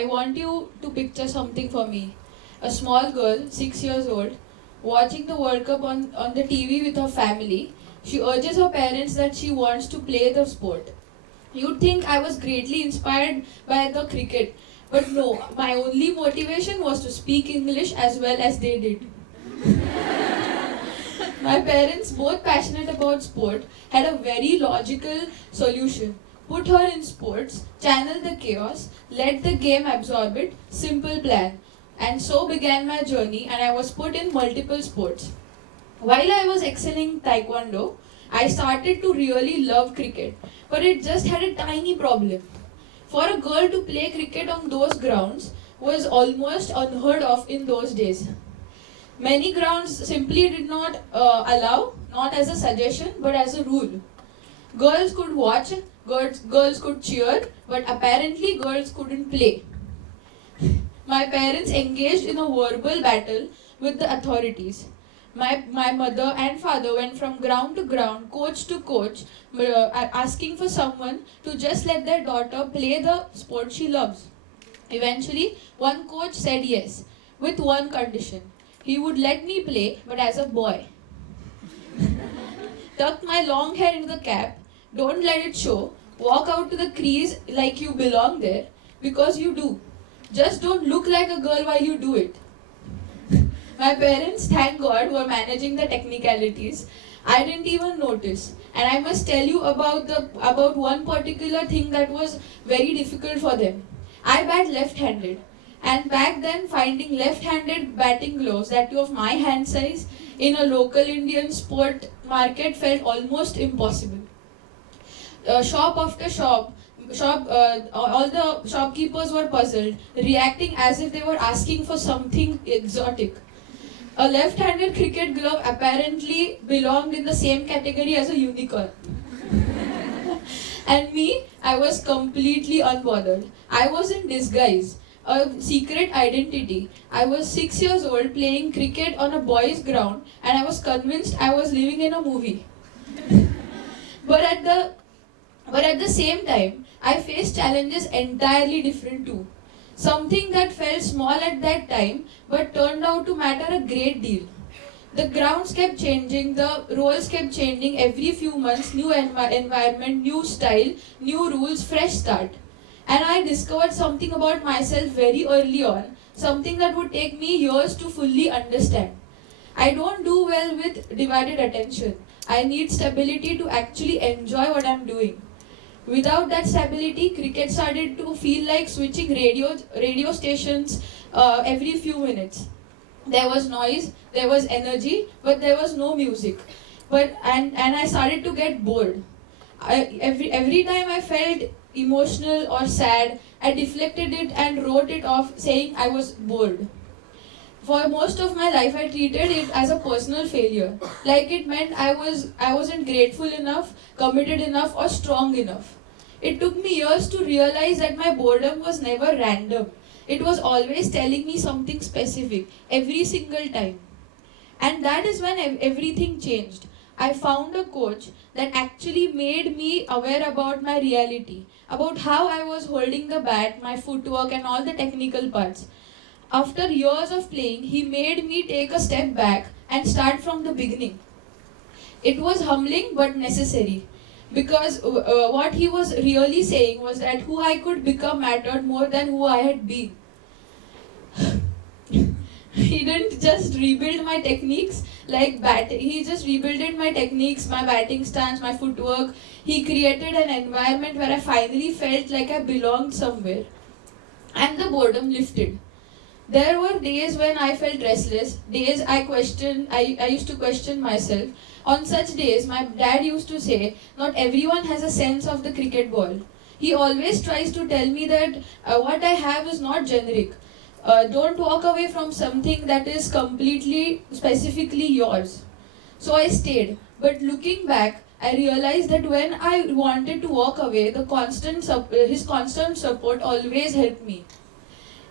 I want you to picture something for me. A small girl, 6 years old, watching the World Cup on the TV with her family. She urges her parents that she wants to play the sport. You'd think I was greatly inspired by the cricket, but no, my only motivation was to speak English as well as they did. My parents, both passionate about sport, had a very logical solution. Put her in sports, channel the chaos, let the game absorb it, simple plan. And so began my journey, and I was put in multiple sports. While I was excelling taekwondo, I started to really love cricket, but it just had a tiny problem. For a girl to play cricket on those grounds was almost unheard of in those days. Many grounds simply did not allow, not as a suggestion, but as a rule. Girls could watch, girls could cheer, but apparently girls couldn't play. My parents engaged in a verbal battle with the authorities. My mother and father went from ground to ground, coach to coach, asking for someone to just let their daughter play the sport she loves. Eventually, one coach said yes, with one condition. He would let me play, but as a boy. Tuck my long hair into the cap, don't let it show, walk out to the crease like you belong there, because you do. Just don't look like a girl while you do it. My parents, thank God, were managing the technicalities. I didn't even notice. And I must tell you about one particular thing that was very difficult for them. I bat left-handed. And back then, finding left-handed batting gloves, that too of my hand size, in a local Indian sport market felt almost impossible. Shop after shop, all the shopkeepers were puzzled, reacting as if they were asking for something exotic. A left-handed cricket glove apparently belonged in the same category as a unicorn. And me, I was completely unbothered. I was in disguise, a secret identity. I was 6 years old playing cricket on a boys' ground, and I was convinced I was living in a movie. But at the same time, I faced challenges entirely different too. Something that felt small at that time but turned out to matter a great deal. The grounds kept changing, the roles kept changing every few months, new environment, new style, new rules, fresh start. And I discovered something about myself very early on, something that would take me years to fully understand. I don't do well with divided attention. I need stability to actually enjoy what I'm doing. Without that stability, cricket started to feel like switching radio stations every few minutes. There was noise, there was energy, but there was no music. And I started to get bored. Every time I felt emotional or sad, I deflected it and wrote it off saying I was bored. For most of my life, I treated it as a personal failure. Like it meant I wasn't grateful enough, committed enough, or strong enough. It took me years to realize that my boredom was never random. It was always telling me something specific, every single time. And that is when everything changed. I found a coach that actually made me aware about my reality, about how I was holding the bat, my footwork, and all the technical parts. After years of playing, he made me take a step back and start from the beginning. It was humbling but necessary, because what he was really saying was that who I could become mattered more than who I had been. He didn't just rebuild my techniques he just rebuilt my techniques, my batting stance, my footwork. He created an environment where I finally felt like I belonged somewhere. And the boredom lifted. There were days when I felt restless, days I used to question myself. On such days, my dad used to say, not everyone has a sense of the cricket ball. He always tries to tell me that what I have is not generic. Don't walk away from something that is completely, specifically yours. So I stayed. But looking back, I realized that when I wanted to walk away, his constant support always helped me.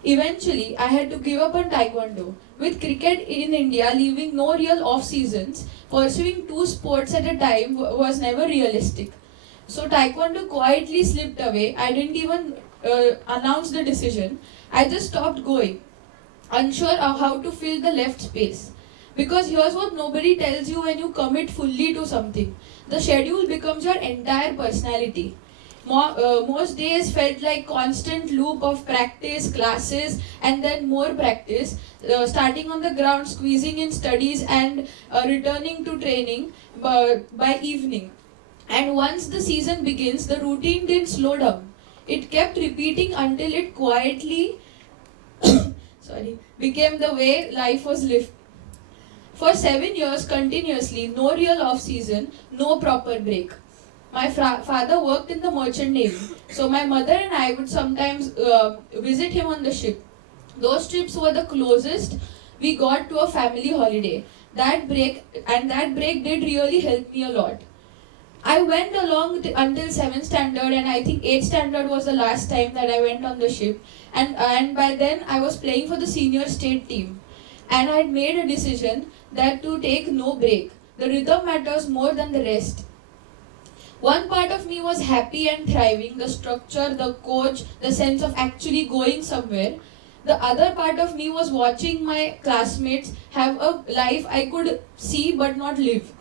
Eventually, I had to give up on taekwondo. With cricket in India leaving no real off-seasons, pursuing two sports at a time was never realistic. So taekwondo quietly slipped away. I didn't even announced the decision, I just stopped going, unsure of how to fill the left space. Because here's what nobody tells you when you commit fully to something: the schedule becomes your entire personality. Most days felt like constant loop of practice, classes, and then more practice, starting on the ground, squeezing in studies, and returning to training by evening. And once the season begins, the routine didn't slow down. It kept repeating until it quietly became the way life was lived. For 7 years continuously, no real off season, no proper break. My father worked in the merchant navy, so my mother and I would sometimes visit him on the ship. Those trips were the closest we got to a family holiday. That break did really help me a lot. I went along until 7th standard, and I think 8th standard was the last time that I went on the ship. And by then I was playing for the senior state team, and I had made a decision that to take no break. The rhythm matters more than the rest. One part of me was happy and thriving, the structure, the coach, the sense of actually going somewhere. The other part of me was watching my classmates have a life I could see but not live.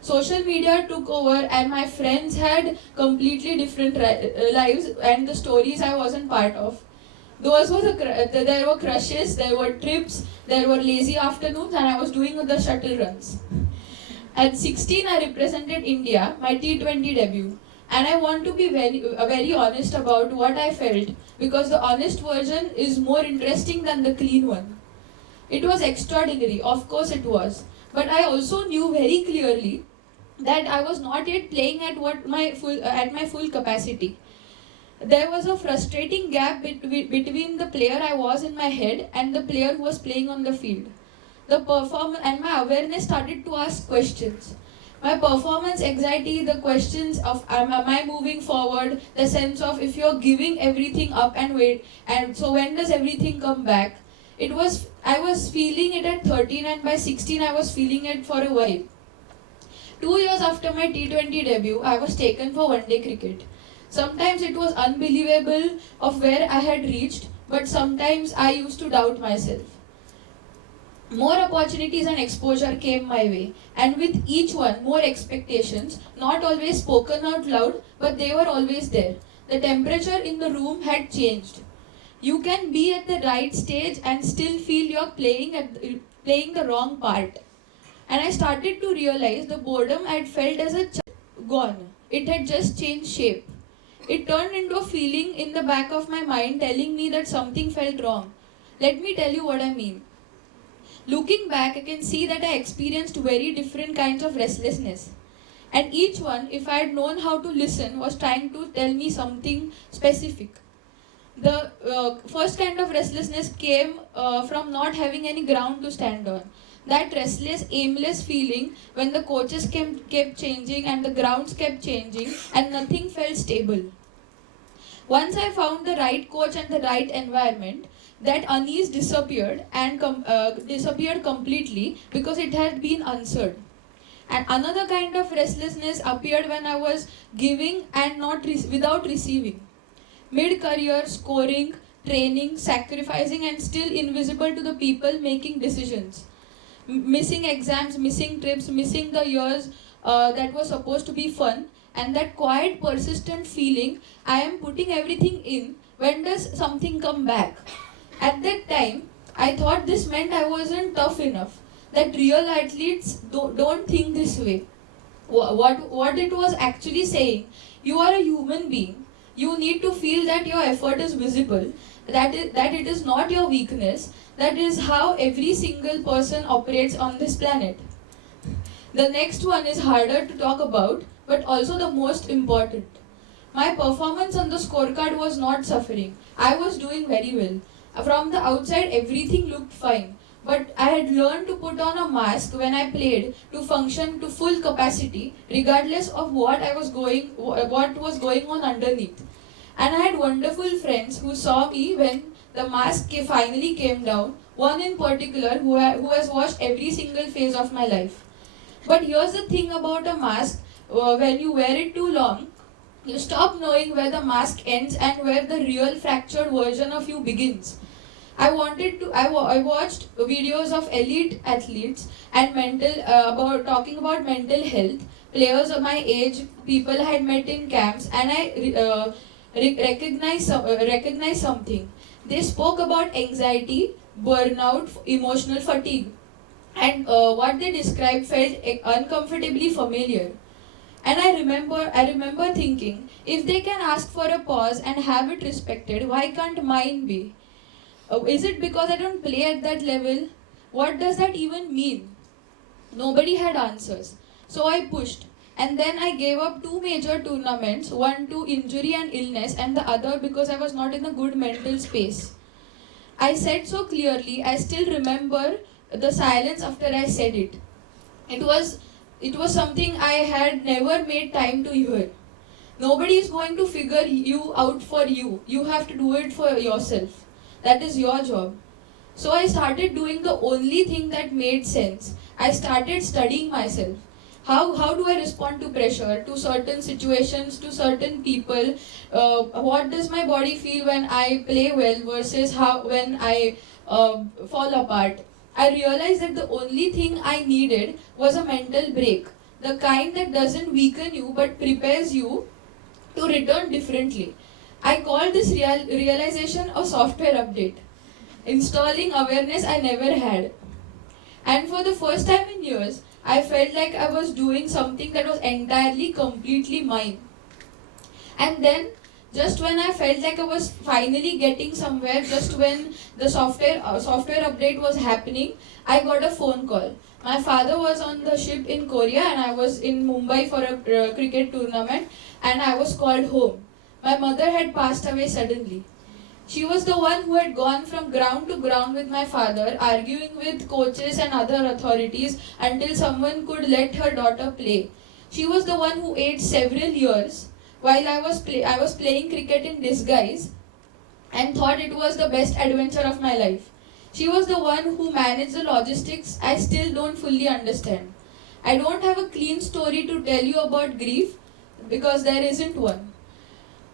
Social media took over, and my friends had completely different lives and the stories I wasn't part of. There were crushes, there were trips, there were lazy afternoons, and I was doing the shuttle runs. At 16, I represented India, my T20 debut. And I want to be very honest about what I felt, because the honest version is more interesting than the clean one. It was extraordinary, of course it was. But I also knew very clearly that I was not yet playing at my full capacity. There was a frustrating gap between the player I was in my head and the player who was playing on the field. The performance and my awareness started to ask questions. My performance anxiety, the questions of am I moving forward, the sense of if you're giving everything up and wait, and so when does everything come back? I was feeling it at 13, and by 16 I was feeling it for a while. 2 years after my T20 debut, I was taken for one-day cricket. Sometimes it was unbelievable of where I had reached, but sometimes I used to doubt myself. More opportunities and exposure came my way, and with each one, more expectations, not always spoken out loud, but they were always there. The temperature in the room had changed. You can be at the right stage and still feel you're playing the wrong part. And I started to realize the boredom I'd felt as a child gone. It had just changed shape. It turned into a feeling in the back of my mind telling me that something felt wrong. Let me tell you what I mean. Looking back, I can see that I experienced very different kinds of restlessness. And each one, if I had known how to listen, was trying to tell me something specific. The first kind of restlessness came from not having any ground to stand on. That restless, aimless feeling when the coaches kept changing and the grounds kept changing and nothing felt stable. Once I found the right coach and the right environment, that unease disappeared and disappeared completely because it had been answered. And another kind of restlessness appeared when I was giving and not without receiving. Mid-career, scoring, training, sacrificing, and still invisible to the people making decisions. Missing exams, missing trips, missing the years that were supposed to be fun, and that quiet, persistent feeling, I am putting everything in, when does something come back? At that time, I thought this meant I wasn't tough enough, that real athletes don't think this way. What it was actually saying, you are a human being, you need to feel that your effort is visible, that it is not your weakness. That is how every single person operates on this planet. The next one is harder to talk about, but also the most important. My performance on the scorecard was not suffering. I was doing very well. From the outside, everything looked fine. But I had learned to put on a mask when I played to function to full capacity, regardless of what was going on underneath. And I had wonderful friends who saw me when the mask finally came down, one in particular who has watched every single phase of my life. But here's the thing about a mask, when you wear it too long, You stop knowing where the mask ends and where the real fractured version of you begins. I watched videos of elite athletes and talking about mental health. Players of my age, people I had met in camps, and I recognized something. They spoke about anxiety, burnout, emotional fatigue, and what they described felt uncomfortably familiar. And I remember thinking, if they can ask for a pause and have it respected, why can't mine be? Is it because I don't play at that level? What does that even mean? Nobody had answers. So I pushed. And then I gave up two major tournaments, one to injury and illness, and the other because I was not in a good mental space. I said so clearly, I still remember the silence after I said it. It was it was something I had never made time to hear. Nobody is going to figure you out for you. You have to do it for yourself. That is your job. So I started doing the only thing that made sense. I started studying myself. How do I respond to pressure, to certain situations, to certain people? What does my body feel when I play well versus how when I fall apart? I realized that the only thing I needed was a mental break, the kind that doesn't weaken you but prepares you to return differently. I call this realization a software update, installing awareness I never had. And for the first time in years, I felt like I was doing something that was entirely, completely mine. And then, just when I felt like I was finally getting somewhere, just when the software update was happening, I got a phone call. My father was on the ship in Korea, and I was in Mumbai for a cricket tournament, and I was called home. My mother had passed away suddenly. She was the one who had gone from ground to ground with my father, arguing with coaches and other authorities until someone could let her daughter play. She was the one who aged several years while I was playing cricket in disguise and thought it was the best adventure of my life. She was the one who managed the logistics I still don't fully understand. I don't have a clean story to tell you about grief because there isn't one.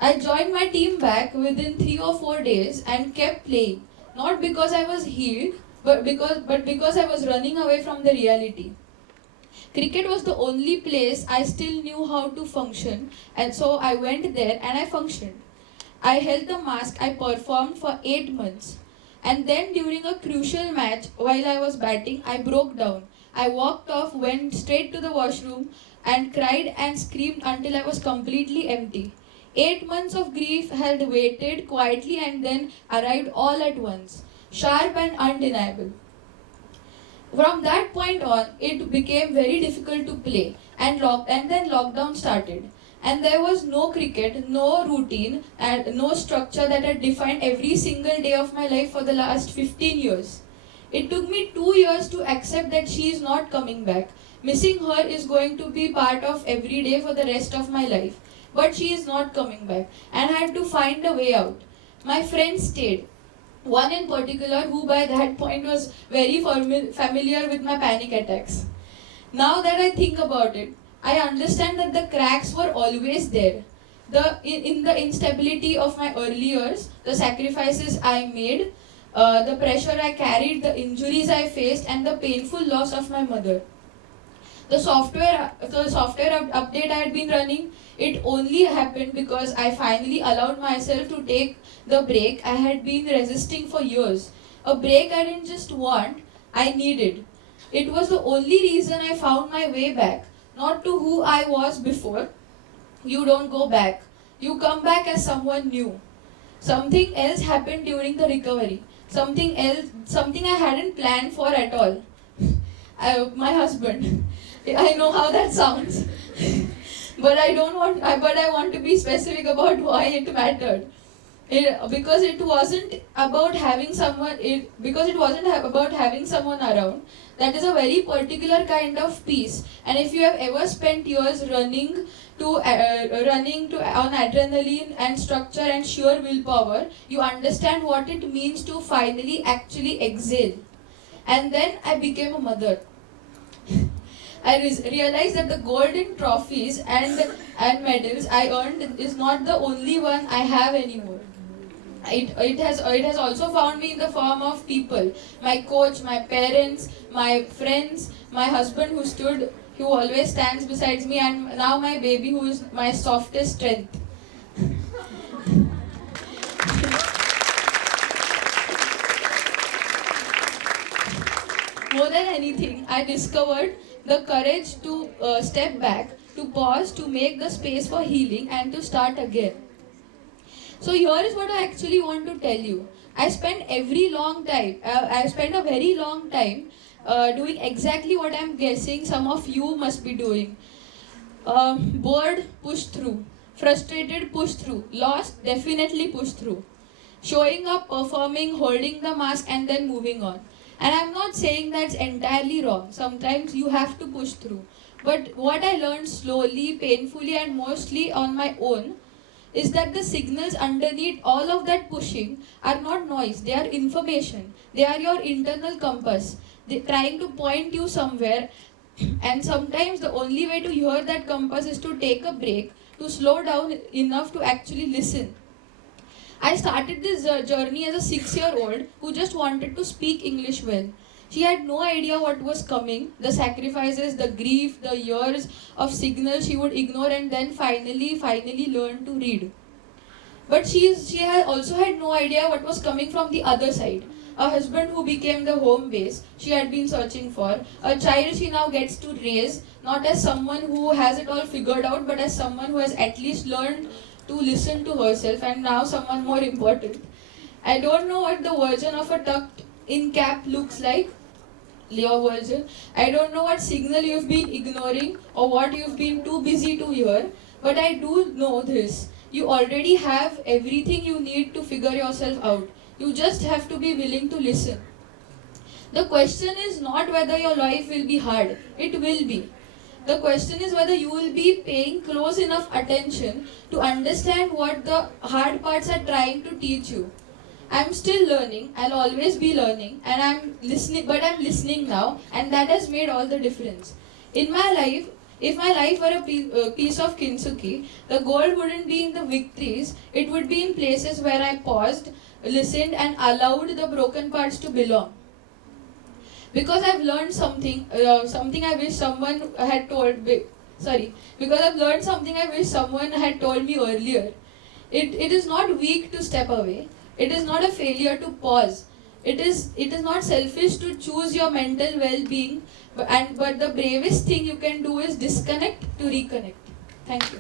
I joined my team back within 3 or 4 days and kept playing, not because I was healed, but because I was running away from the reality. Cricket was the only place I still knew how to function, and so I went there and I functioned. I held the mask I performed for 8 months. And then during a crucial match, while I was batting, I broke down. I walked off, went straight to the washroom, and cried and screamed until I was completely empty. 8 months of grief had waited quietly and then arrived all at once, sharp and undeniable. From that point on, it became very difficult to play, and then lockdown started. And there was no cricket, no routine, and no structure that had defined every single day of my life for the last 15 years. It took me 2 years to accept that she is not coming back. Missing her is going to be part of every day for the rest of my life. But she is not coming back, and I had to find a way out. My friends stayed. One in particular, who by that point was very familiar with my panic attacks. Now that I think about it, I understand that the cracks were always there. In the instability of my early years, the sacrifices I made, the pressure I carried, the injuries I faced, and the painful loss of my mother. The software update I had been running, it only happened because I finally allowed myself to take the break I had been resisting for years. A break I didn't just want, I needed. It was the only reason I found my way back, not to who I was before. You don't go back. You come back as someone new. Something else happened during the recovery. Something I hadn't planned for at all. My husband. I know how that sounds, but I want to be specific about why it mattered. Because it wasn't about having someone. Because it wasn't about having someone around. That is a very particular kind of peace. And if you have ever spent years running to on adrenaline and structure and sheer willpower, you understand what it means to finally actually exhale. And then I became a mother. I realized that the golden trophies and medals I earned is not the only one I have anymore. It has also found me in the form of people, my coach, my parents, my friends, my husband who always stands beside me, and now my baby who is my softest strength. More than anything, I discovered the courage to step back, to pause, to make the space for healing, and to start again. So here is what I actually want to tell you. I spent a very long time doing exactly what I'm guessing some of you must be doing. Bored, push through. Frustrated, push through. Lost, definitely push through. Showing up, performing, holding the mask, and then moving on. And I'm not saying that's entirely wrong. Sometimes you have to push through. But what I learned slowly, painfully, and mostly on my own is that the signals underneath all of that pushing are not noise, they are information. They are your internal compass. They're trying to point you somewhere, and sometimes the only way to hear that compass is to take a break, to slow down enough to actually listen. I started this journey as a 6-year-old who just wanted to speak English well. She had no idea what was coming, the sacrifices, the grief, the years of signals she would ignore and then finally learn to read. But also had no idea what was coming from the other side. A husband who became the home base she had been searching for. A child she now gets to raise, not as someone who has it all figured out, but as someone who has at least learned to listen to herself, and now someone more important. I don't know what the version of a tucked in cap looks like, your version. I don't know what signal you've been ignoring or what you've been too busy to hear, but I do know this. You already have everything you need to figure yourself out. You just have to be willing to listen. The question is not whether your life will be hard. It will be. The question is whether you will be paying close enough attention to understand what the hard parts are trying to teach you. I'm still learning, I'll always be learning, and I'm listening now, and that has made all the difference. In my life, if my life were a piece of kintsugi, the gold wouldn't be in the victories, it would be in places where I paused, listened, and allowed the broken parts to belong. Because I've learned something I wish someone had told me. Because I've learned something I wish someone had told me earlier. It is not weak to step away. It is not a failure to pause. It is not selfish to choose your mental well-being. But the bravest thing you can do is disconnect to reconnect. Thank you.